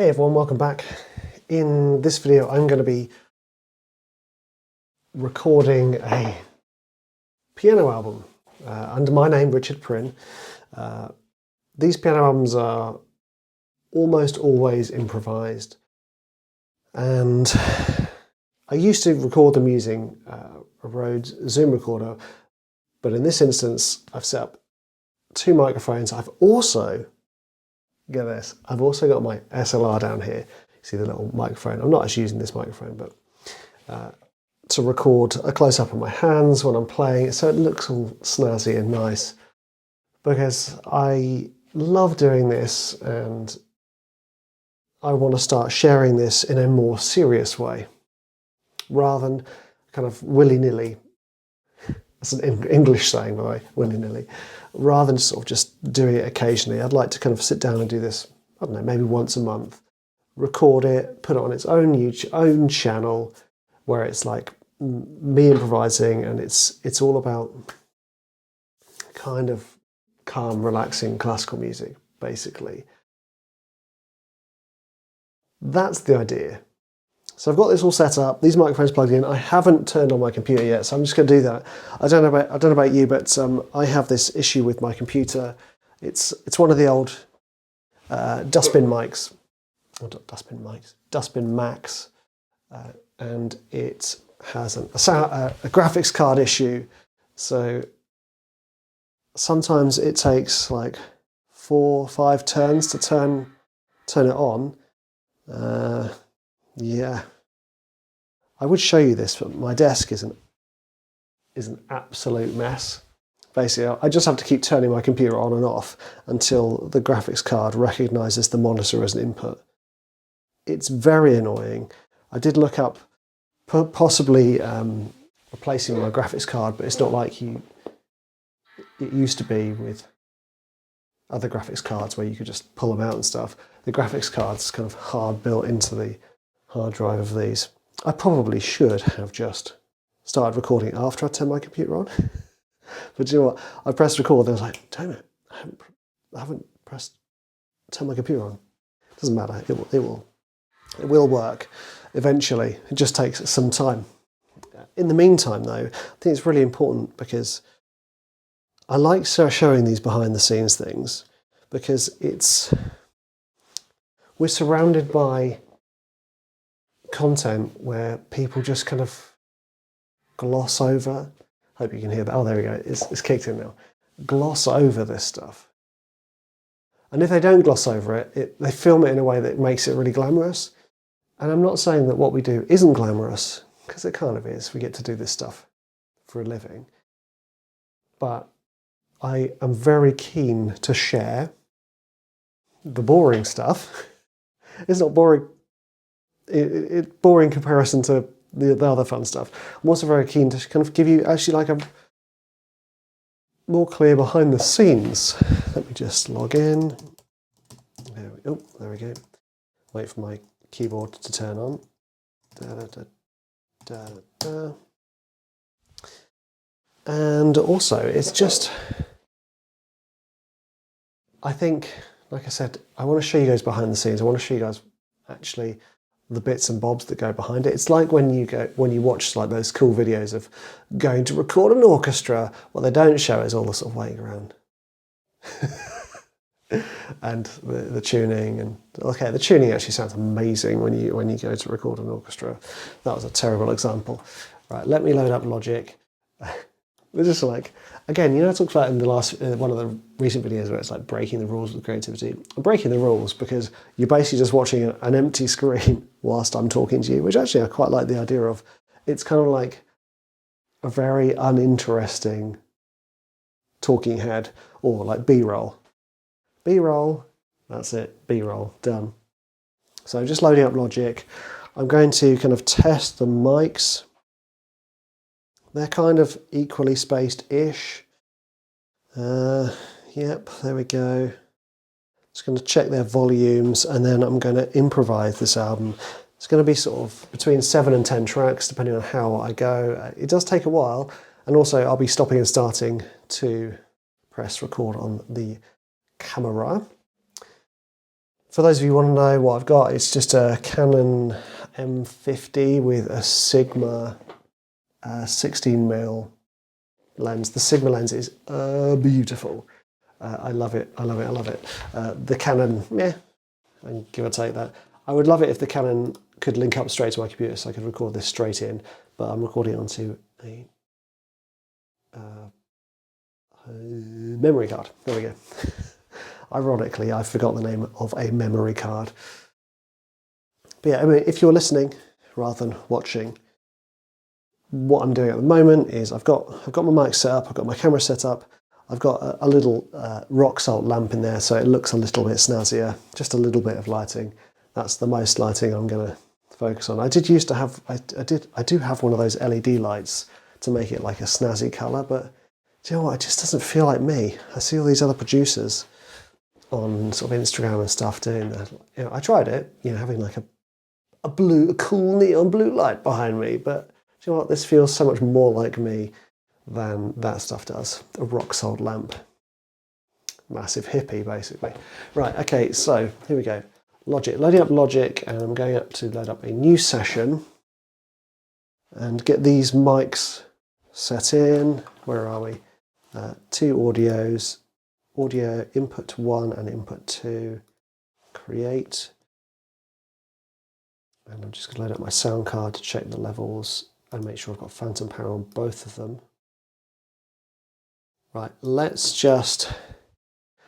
Hey everyone, welcome back. In this video I'm going to be recording a piano album under my name, Richard Prynne. These piano albums are almost always improvised, and I used to record them using a Rode Zoom recorder, but in this instance I've set up two microphones. I've also, get this, I've also got my SLR down here. You see the little microphone. I'm not actually using this microphone, but to record a close-up of my hands when I'm playing, so it looks all snazzy and nice, because I love doing this and I want to start sharing this in a more serious way, rather than kind of willy-nilly. That's an English saying, by the way, willy-nilly. Rather than sort of just doing it occasionally, I'd like to kind of sit down and do this, I don't know, maybe once a month, record it, put it on its own channel, where it's like me improvising, and it's all about kind of calm, relaxing classical music, basically. That's the idea. So I've got this all set up, these microphones plugged in. I haven't turned on my computer yet, so I'm just going to do that. I don't know about you, but I have this issue with my computer. It's one of the old Dustbin mics, not Dustbin mics, Dustbin Macs, and it has a graphics card issue. So sometimes it takes like 4 or 5 turns to turn it on. Yeah, I would show you this, but my desk is an absolute mess. Basically, I just have to keep turning my computer on and off until the graphics card recognises the monitor as an input. It's very annoying. I did look up possibly replacing my graphics card, but it's not like it used to be with other graphics cards where you could just pull them out and stuff. The graphics card's kind of hard built into the hard drive of these. I probably should have just started recording after I turned my computer on. But do you know what? I pressed record and I was like, damn it, I haven't pressed turn my computer on. It doesn't matter, it will work eventually. It just takes some time. In the meantime though, I think it's really important, because I like showing these behind the scenes things, because we're surrounded by content where people just kind of gloss over. Hope you can hear that. Oh, there we go. It's kicked in now. Gloss over this stuff. And if they don't gloss over it, they film it in a way that makes it really glamorous. And I'm not saying that what we do isn't glamorous, because it kind of is. We get to do this stuff for a living. But I am very keen to share the boring stuff. It's not boring. It's boring in comparison to the other fun stuff. I'm also very keen to kind of give you actually like a more clear behind the scenes. Let me just log in. There we go. Wait for my keyboard to turn on. And also, it's just, I think, like I said, I want to show you guys behind the scenes. I want to show you guys actually the bits and bobs that go behind it. It's like when you watch like those cool videos of going to record an orchestra. What they don't show is all the sort of waiting around and the tuning. And okay, the tuning actually sounds amazing when you go to record an orchestra. That was a terrible example. Right, let me load up Logic. It's just like, again, you know, I talked about in the last one of the recent videos where it's like breaking the rules with creativity. I'm breaking the rules because you're basically just watching an empty screen whilst I'm talking to you, which actually I quite like the idea of. It's kind of like a very uninteresting talking head, or like B-roll. B-roll, that's it, B-roll, done. So just loading up Logic. I'm going to kind of test the mics. They're kind of equally spaced-ish. Yep, there we go. Just going to check their volumes, and then I'm going to improvise this album. It's going to be sort of between 7 and 10 tracks, depending on how I go. It does take a while, and also I'll be stopping and starting to press record on the camera. For those of you who want to know what I've got, it's just a Canon M50 with a Sigma 16mm lens. The Sigma lens is beautiful. I love it, I love it, I love it. The Canon, yeah, and give or take that. I would love it if the Canon could link up straight to my computer so I could record this straight in, but I'm recording onto a memory card. There we go. Ironically, I forgot the name of a memory card. But yeah, I mean, if you're listening rather than watching, what I'm doing at the moment is I've got my mic set up, I've got my camera set up, I've got a little rock salt lamp in there so it looks a little bit snazzier, just a little bit of lighting. That's the most lighting I'm going to focus on. I did used to have, I do have one of those LED lights to make it like a snazzy colour, but do you know what, it just doesn't feel like me. I see all these other producers on sort of Instagram and stuff doing that. You know, I tried it, you know, having like a cool neon blue light behind me, but do you know what, this feels so much more like me than that stuff does. A rock salt lamp. Massive hippie, basically. Right, okay, so here we go. Logic, loading up Logic, and I'm going up to load up a new session and get these mics set in. Where are we? Two audios. Audio input 1 and input 2, create, and I'm just going to load up my sound card to check the levels and make sure I've got phantom power on both of them. Right, let's just,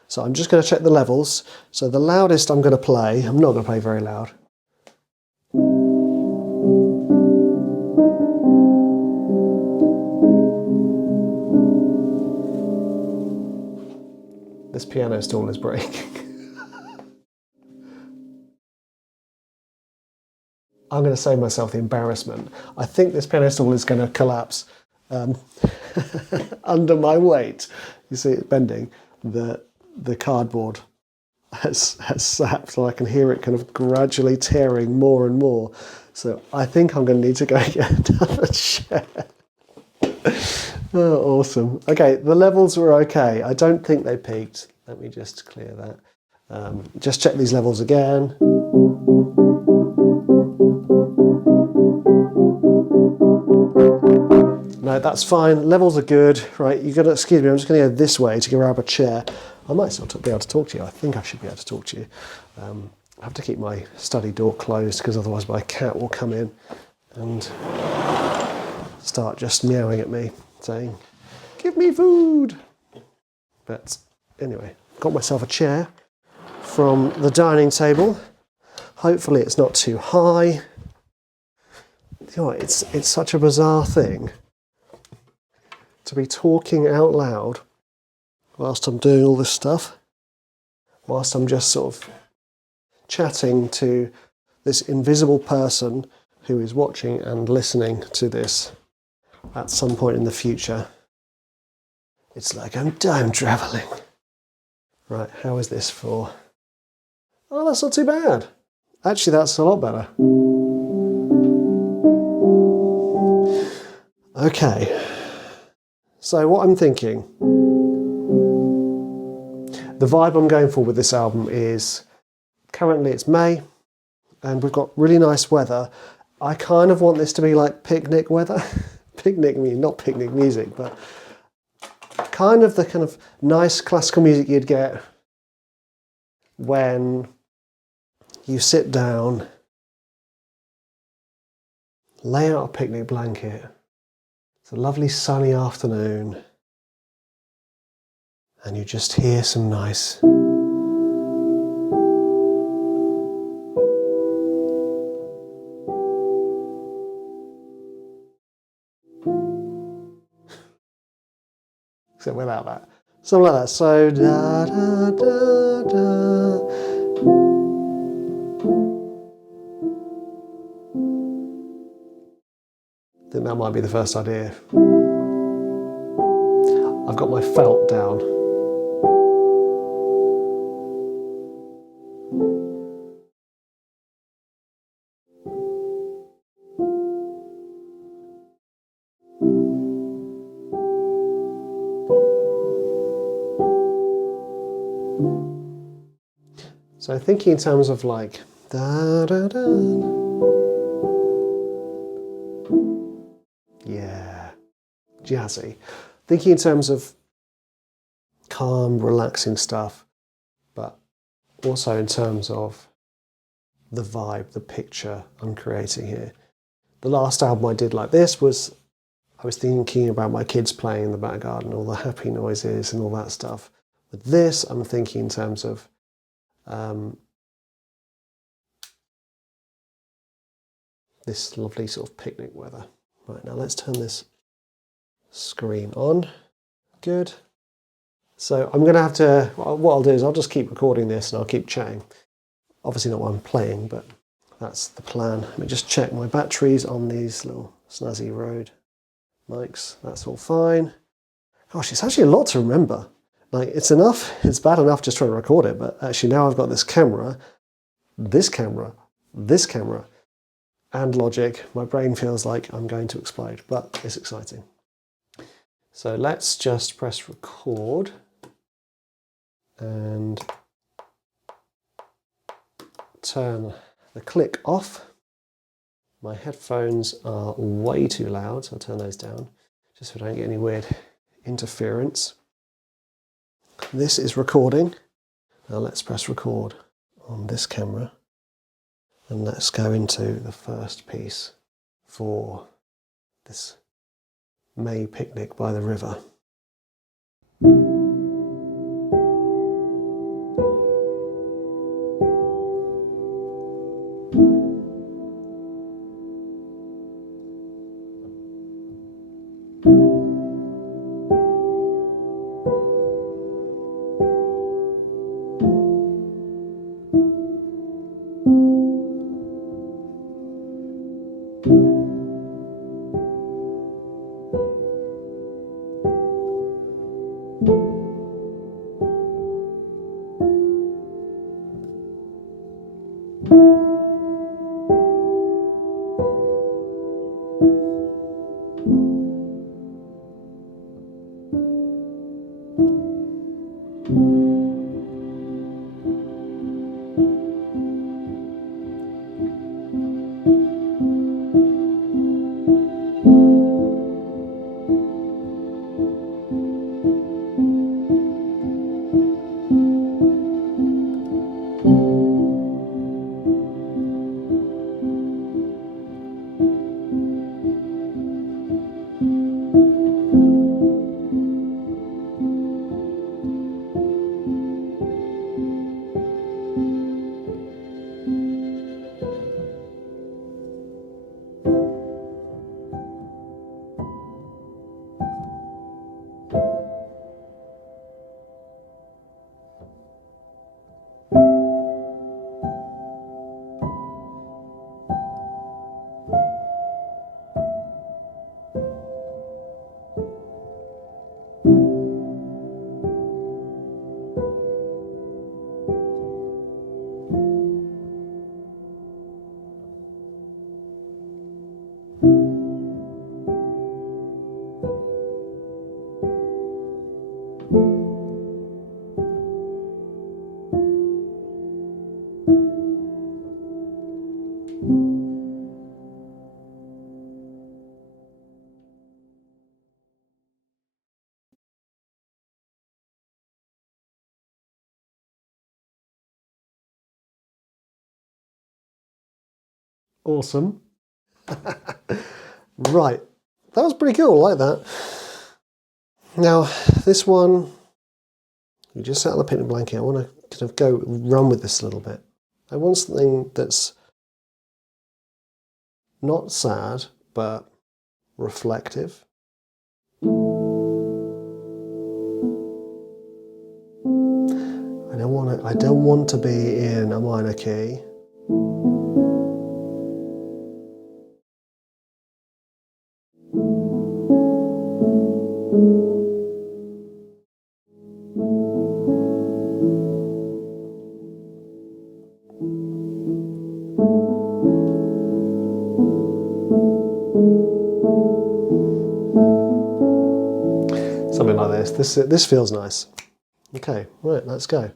so I'm just going to check the levels. So the loudest I'm going to play, I'm not going to play very loud. This piano stool is breaking. I'm going to save myself the embarrassment. I think this piano stool is going to collapse under my weight. You see it bending. The cardboard has sapped, so I can hear it kind of gradually tearing more and more. So I think I'm going to need to go get another chair. Oh, awesome. Okay, the levels were okay. I don't think they peaked. Let me just clear that. Just check these levels again. No, that's fine. Levels are good. Right, you've got to excuse me. I'm just going to go this way to grab a chair. I might still be able to talk to you. I think I should be able to talk to you. I have to keep my study door closed because otherwise my cat will come in and start just meowing at me, saying, "Give me food." But anyway, got myself a chair from the dining table. Hopefully it's not too high. You know what, it's such a bizarre thing to be talking out loud whilst I'm doing all this stuff, whilst I'm just sort of chatting to this invisible person who is watching and listening to this at some point in the future. It's like I'm time traveling. Right, how is this for? Oh, that's not too bad. Actually, that's a lot better. Okay, so what I'm thinking, the vibe I'm going for with this album is, currently it's May, and we've got really nice weather. I kind of want this to be like picnic weather. Picnic, not picnic music, but kind of nice classical music you'd get when you sit down, lay out a picnic blanket. It's a lovely sunny afternoon, and you just hear some nice except without that. Something like that. So da da da da. I think that might be the first idea. I've got my felt down. So thinking in terms of like da da da. Yeah, jazzy. Thinking in terms of calm, relaxing stuff, but also in terms of the vibe, the picture I'm creating here. The last album I did like this was, I was thinking about my kids playing in the back garden, all the happy noises and all that stuff. With this, I'm thinking in terms of this lovely sort of picnic weather. Right, now let's turn this screen on. Good. So I'm going to have to, what I'll do is I'll just keep recording this and I'll keep chatting. Obviously not while I'm playing, but that's the plan. Let me just check my batteries on these little snazzy Rode mics. That's all fine. Gosh, it's actually a lot to remember. Like, it's enough, it's bad enough just trying to record it, but actually now I've got this camera, this camera, this camera, and Logic. My brain feels like I'm going to explode, but it's exciting. So let's just press record and turn the click off. My headphones are way too loud, so I'll turn those down, just so I don't get any weird interference. This is recording. Now let's press record on this camera and let's go into the first piece for this May picnic by the river. Awesome. Right, that was pretty cool, I like that. Now, this one, you just sat on the picnic blanket. I want to kind of go run with this a little bit. I want something that's not sad, but reflective. I don't want to be in a minor key. Something like this. This feels nice. Okay, right, let's go.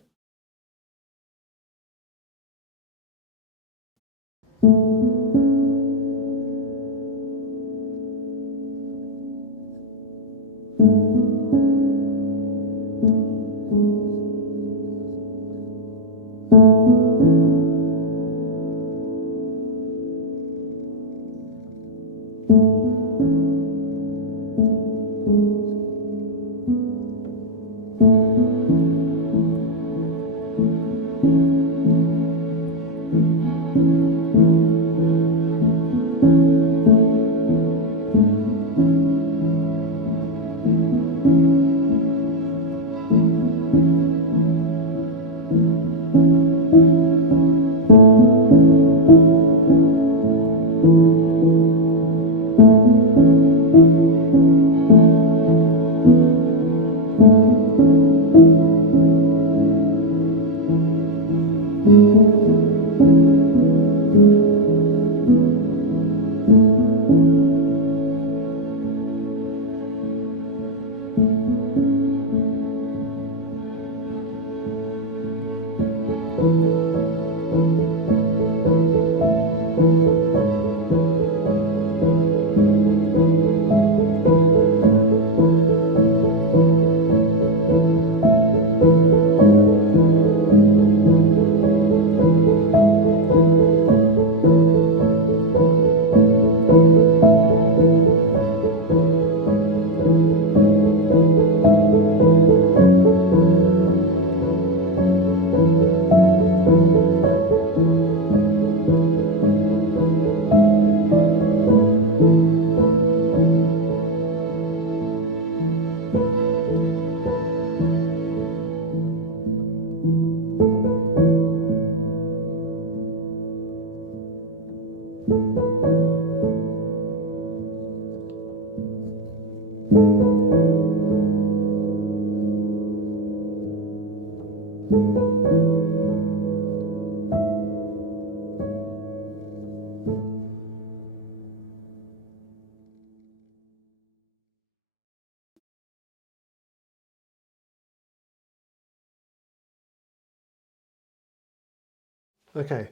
Okay,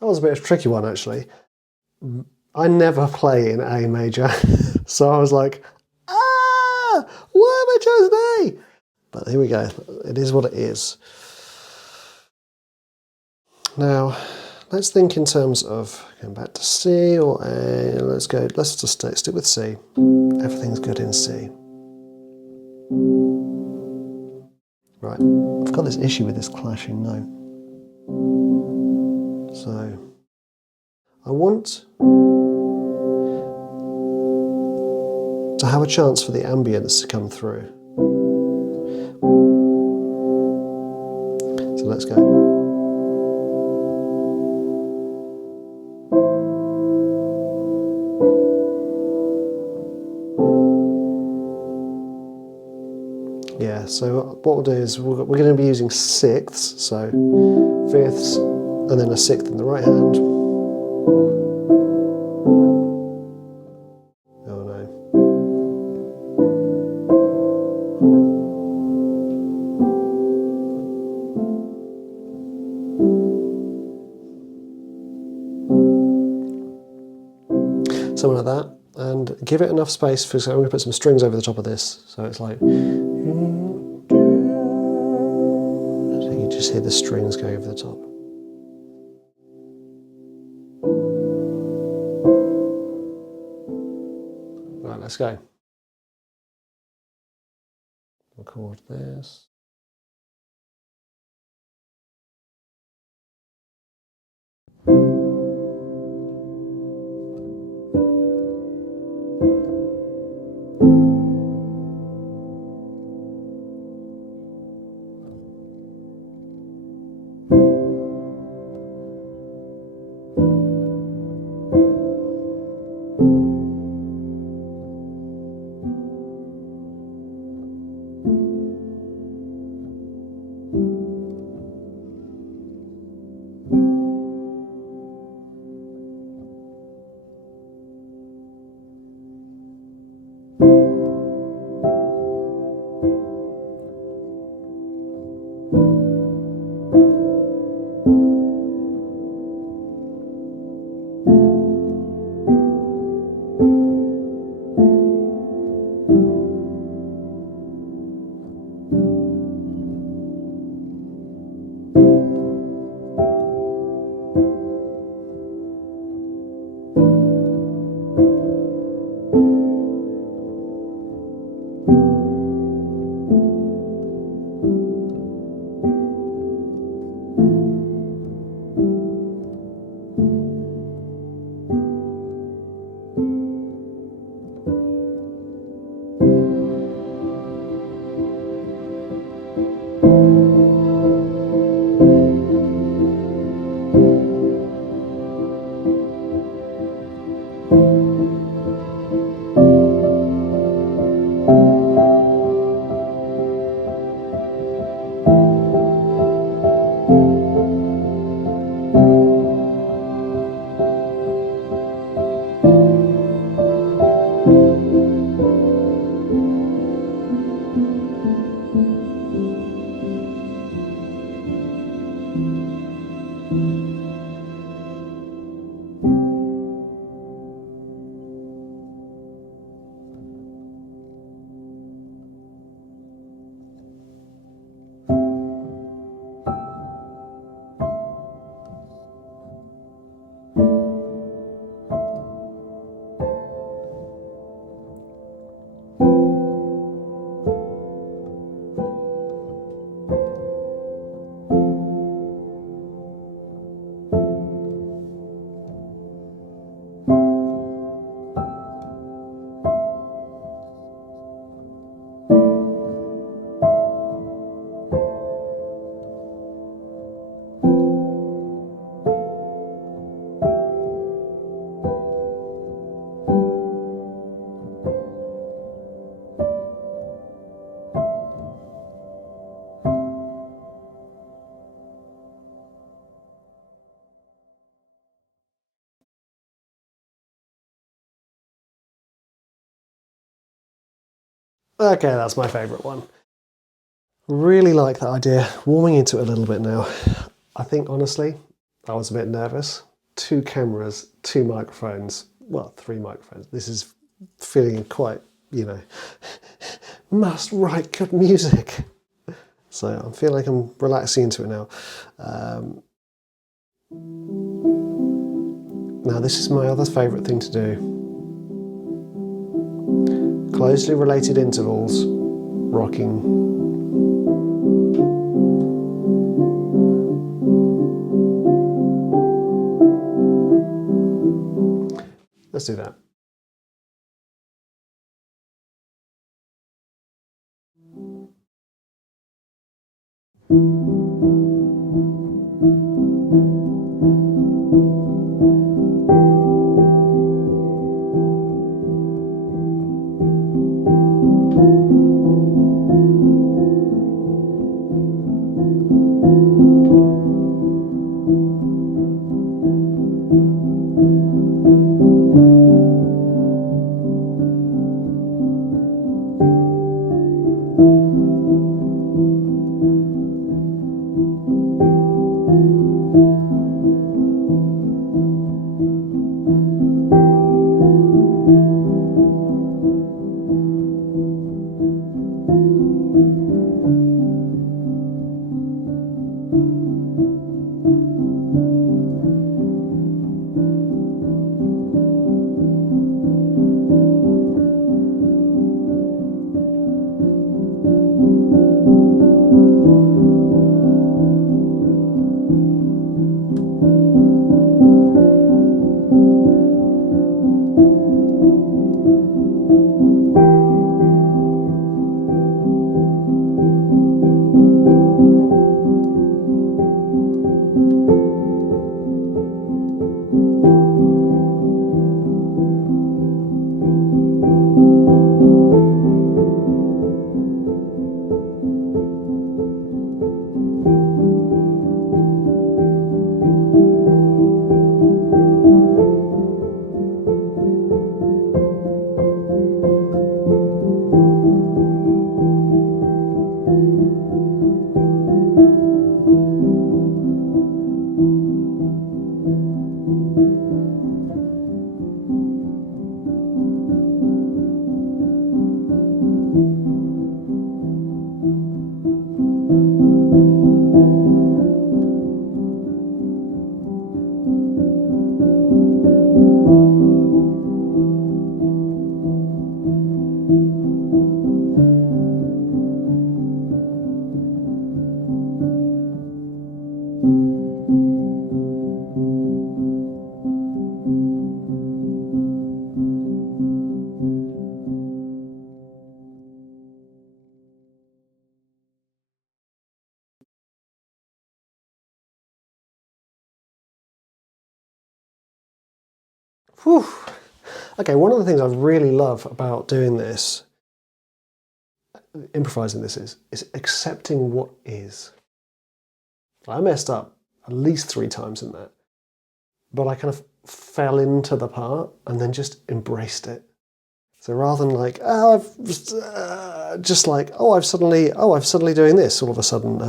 that was a bit of a tricky one actually. I never play in A major, so I was like, ah, why have I chosen A? But here we go, it is what it is. Now, let's think in terms of going back to C or A. Let's just stick with C. Everything's good in C. Right, I've got this issue with this clashing note. So, I want to have a chance for the ambience to come through. So let's go. Yeah, so what we'll do is we're going to be using sixths, so fifths, and then a sixth in the right hand. Oh no. Something like that, and give it enough space for, so I'm going to put some strings over the top of this, so it's like, so you just hear the strings go over the top. Right, let's go. Record this. Okay, that's my favourite one. Really like that idea. Warming into it a little bit now. I think, honestly, I was a bit nervous. 2 cameras, 2 microphones, well, 3 microphones. This is feeling quite, you know, must write good music. So I feel like I'm relaxing into it now. Now this is my other favourite thing to do. Closely related intervals, rocking. Let's do that. Whew. Okay, one of the things I really love about doing this, improvising this, is accepting what is. I messed up at least 3 times in that, but I kind of fell into the part and then just embraced it. So rather than like, oh, just like, I'm suddenly doing this all of a sudden.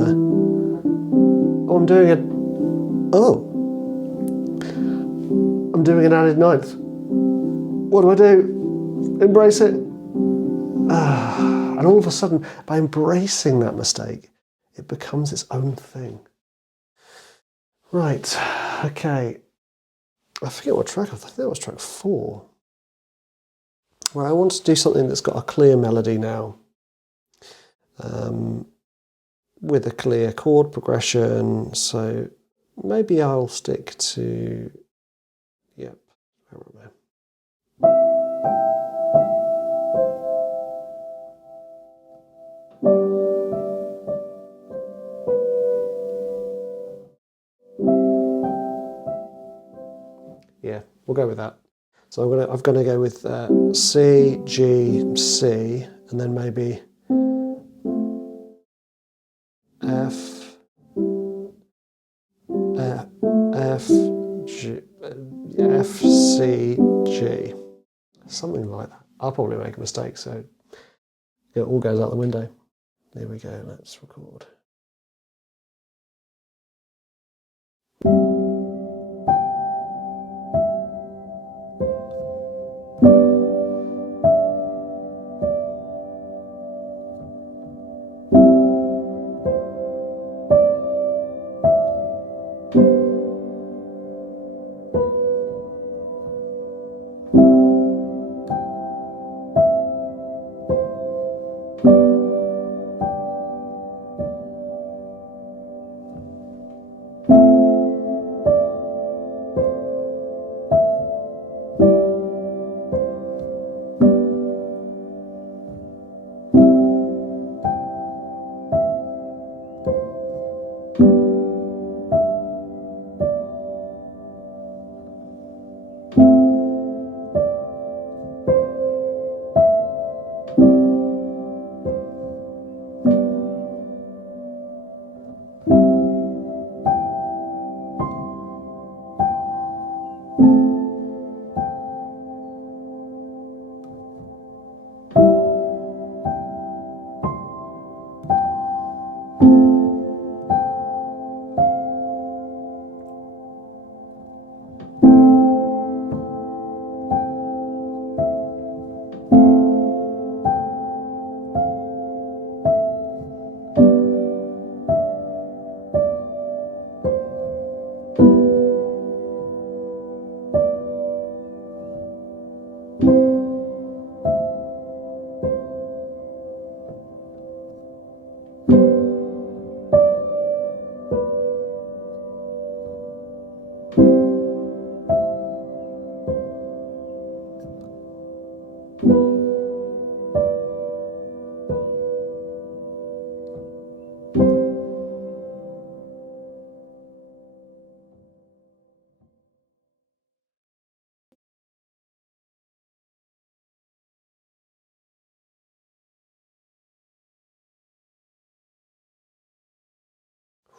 I'm doing it. Oh, I'm doing an added ninth. What do I do? Embrace it. And all of a sudden, by embracing that mistake, it becomes its own thing. Right, okay. I forget what track, I think that was track 4. Well, I want to do something that's got a clear melody now. With a clear chord progression, so maybe I'll stick to, yep, where am I? Yeah, we'll go with that. So I'm gonna go with C, G, C, and then maybe F, F, G, F, C, G, something like that. I'll probably make a mistake, so It all goes out the window. There we go, let's record.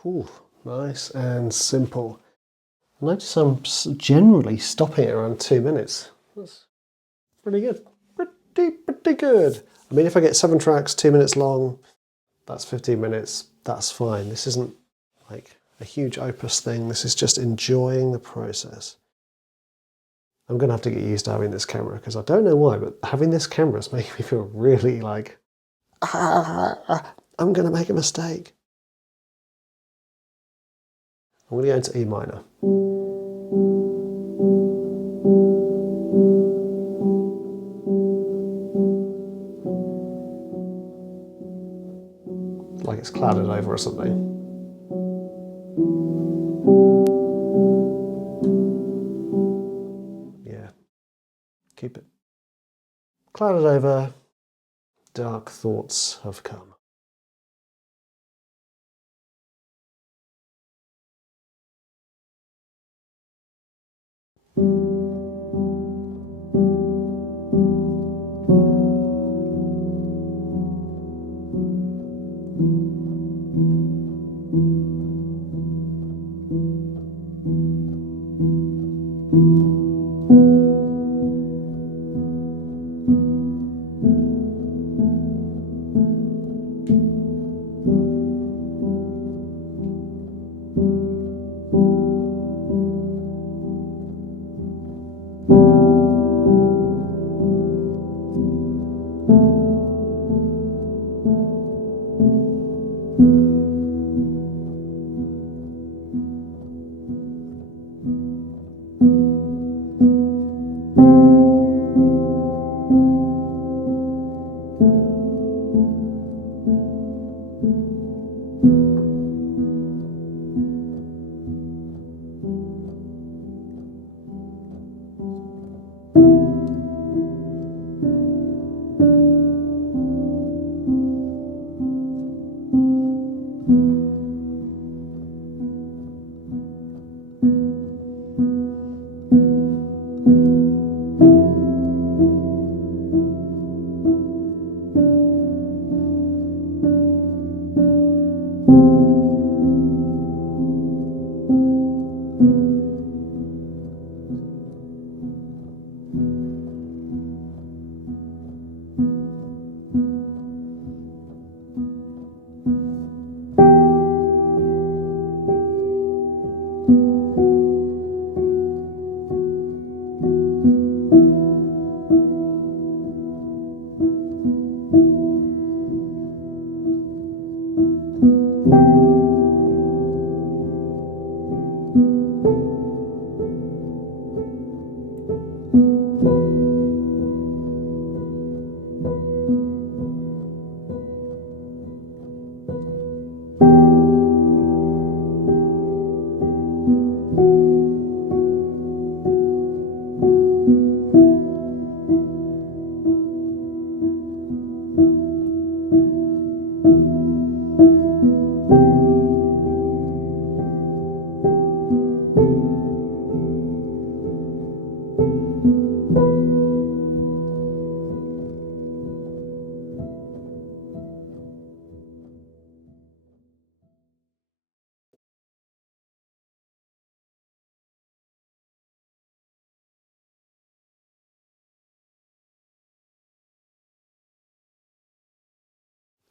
Ooh, nice and simple. Notice I'm generally stopping at around 2 minutes. That's pretty good. Pretty good. I mean, if I get 7 tracks, 2 minutes long, that's 15 minutes. That's fine. This isn't like a huge opus thing. This is just enjoying the process. I'm going to have to get used to having this camera because I don't know why, but having this camera is making me feel really like, I'm going to make a mistake. I'm going to go into E minor. Like it's clouded over or something. Yeah, keep it. Clouded over, dark thoughts have come.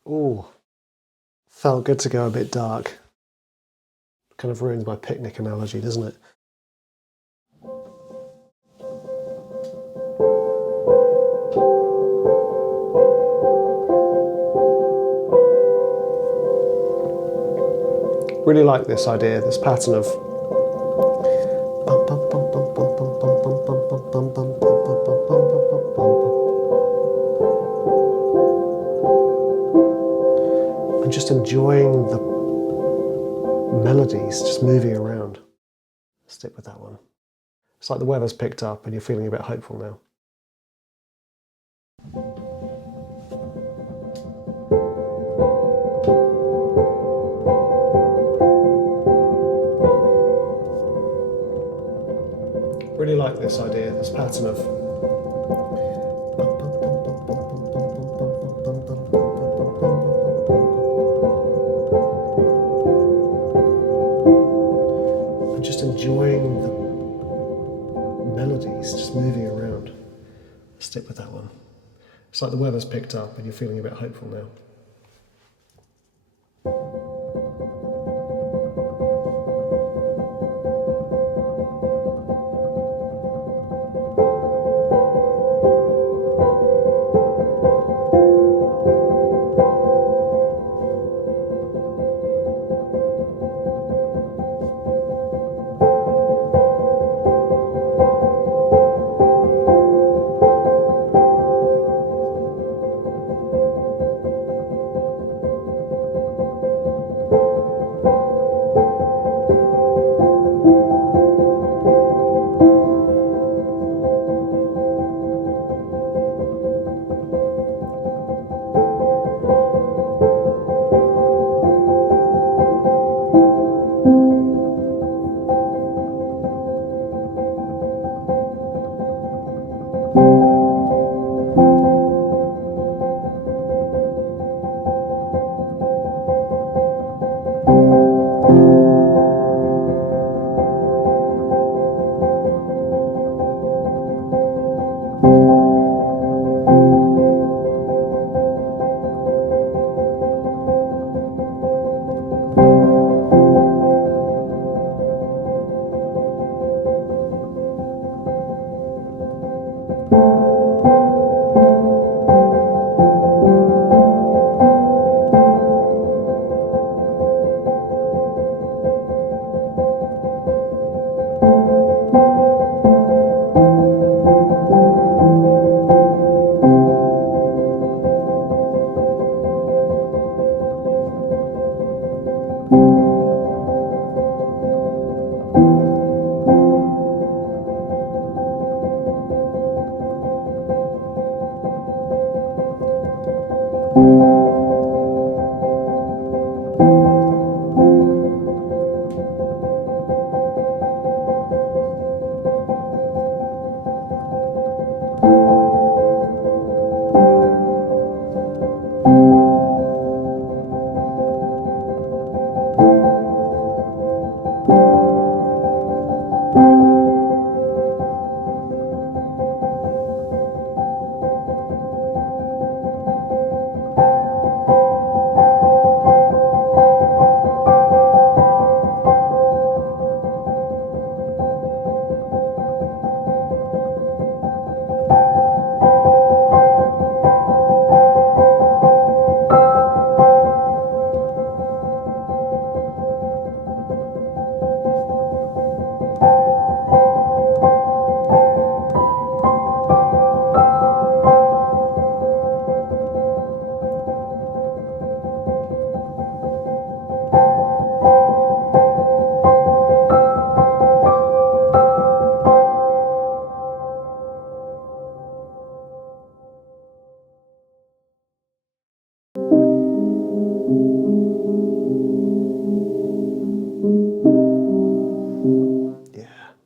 Ooh, felt good to go a bit dark. Kind of ruins my picnic analogy, doesn't it? Really like this idea, this pattern of and just enjoying the melodies just moving around. Stick with that one. It's like the weather's picked up and you're feeling a bit hopeful now. Really like this idea, this pattern of and just enjoying the melodies just moving around. Stick with that one. It's like the weather's picked up and you're feeling a bit hopeful now.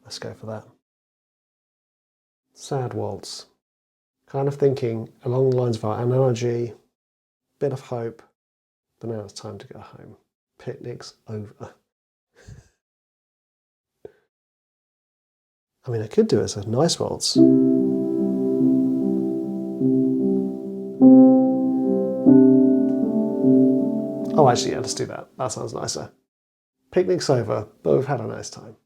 Let's go for that. Sad waltz. Kind of thinking along the lines of our analogy, bit of hope, but now it's time to go home. Picnic's over. I mean, I could do it as a nice waltz. Oh, actually, yeah, let's do that. That sounds nicer. Picnic's over, but we've had a nice time.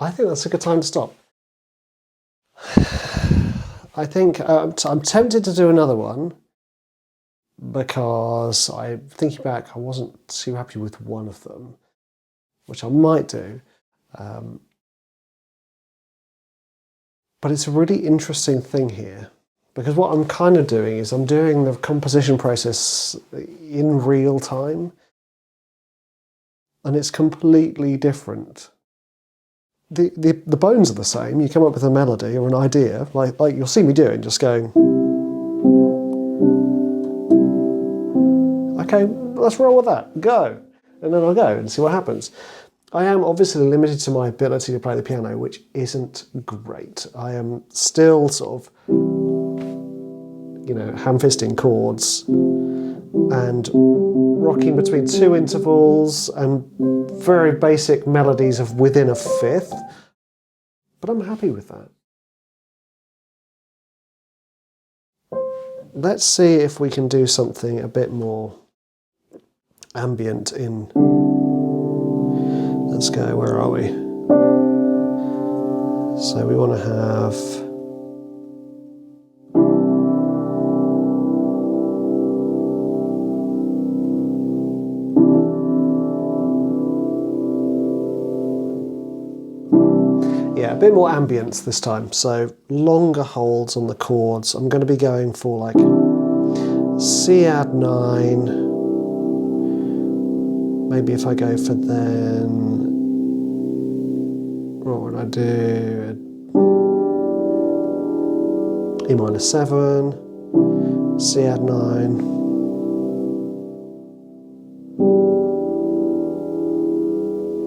I think that's a good time to stop. I think I'm tempted to do another one because thinking back, I wasn't too happy with one of them, which I might do. But it's a really interesting thing here because what I'm kind of doing is I'm doing the composition process in real time, and it's completely different. The bones are the same. You come up with a melody or an idea, like you'll see me doing, just going, okay, let's roll with that, go. And then I'll go and see what happens. I am obviously limited to my ability to play the piano, which isn't great. I am still sort of, ham-fisting chords and rocking between two intervals and very basic melodies of within a fifth, but I'm happy with that. Let's see if we can do something a bit more ambient in. Let's go, where are we? So we want to have a bit more ambience this time, so longer holds on the chords. I'm going to be going for like C add 9, Maybe if I go for then, what would I do? E minor 7, C add 9.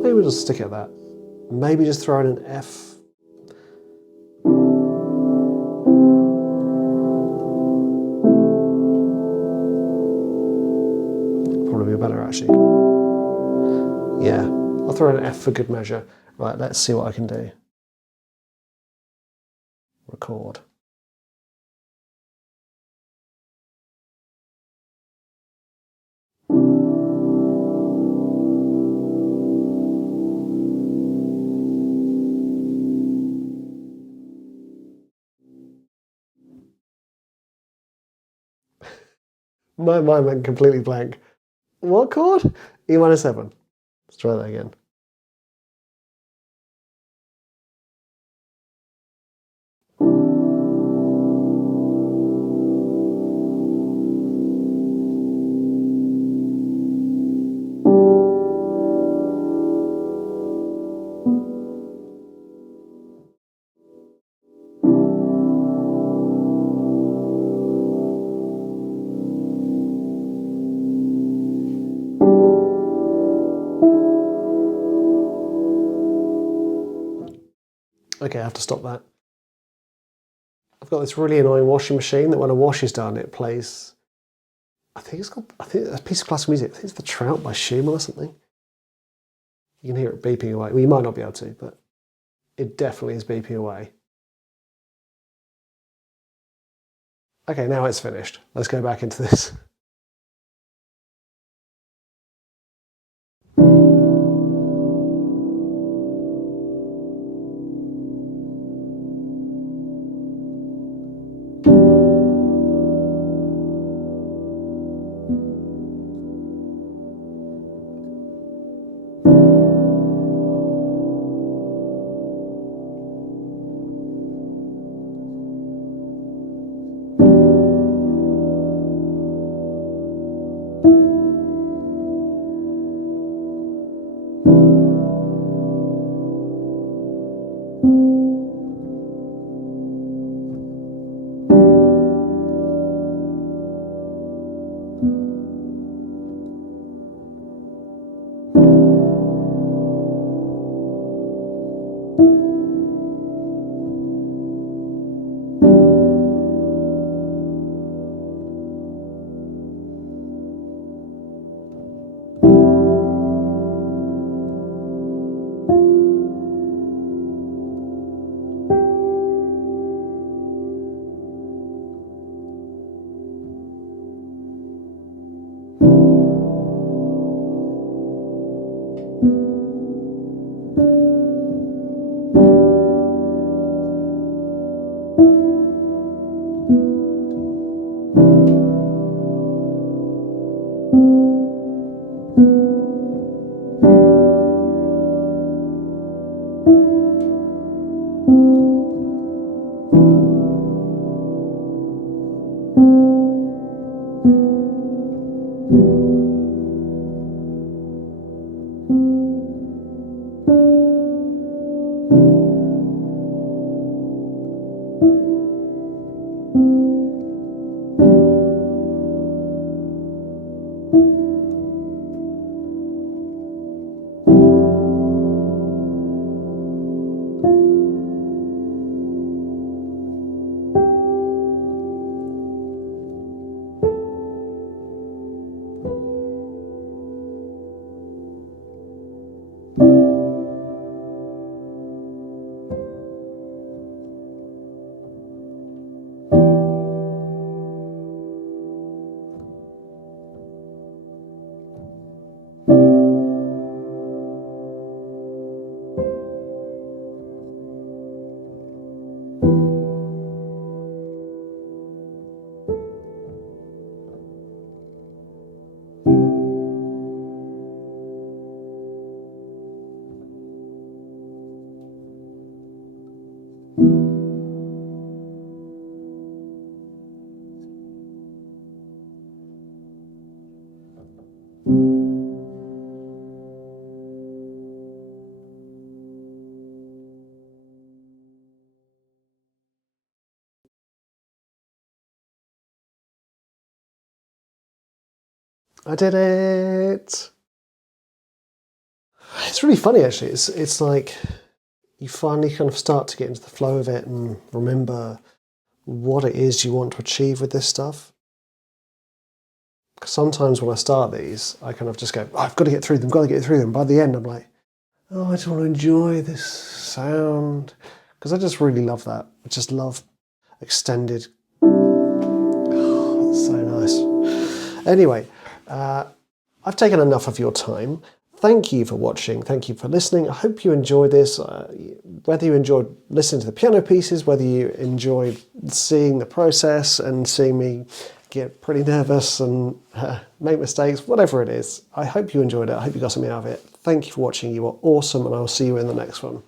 Maybe we'll just stick at that. Maybe just throw in an F. Probably be better actually. Yeah, I'll throw in an F for good measure. Right, let's see what I can do. Record. My mind went completely blank. What chord? E minor 7. Let's try that again. Okay, I have to stop that. I've got this really annoying washing machine that when a wash is done, it plays, I think it's a piece of classical music. I think it's The Trout by Schumann or something. You can hear it beeping away. Well, you might not be able to, but it definitely is beeping away. Okay, now it's finished. Let's go back into this. I did it! It's really funny actually. It's like you finally kind of start to get into the flow of it and remember what it is you want to achieve with this stuff. Because sometimes when I start these, I kind of just go, oh, I've got to get through them, got to get through them. By the end, I'm like, oh, I just want to enjoy this sound. Because I just really love that. I just love extended. Oh, that's so nice. Anyway, I've taken enough of your time. Thank you for watching. Thank you for listening. I hope you enjoyed this. Whether you enjoyed listening to the piano pieces, whether you enjoyed seeing the process and seeing me get pretty nervous and make mistakes, whatever it is, I hope you enjoyed it. I hope you got something out of it. Thank you for watching. You are awesome, and I will see you in the next one.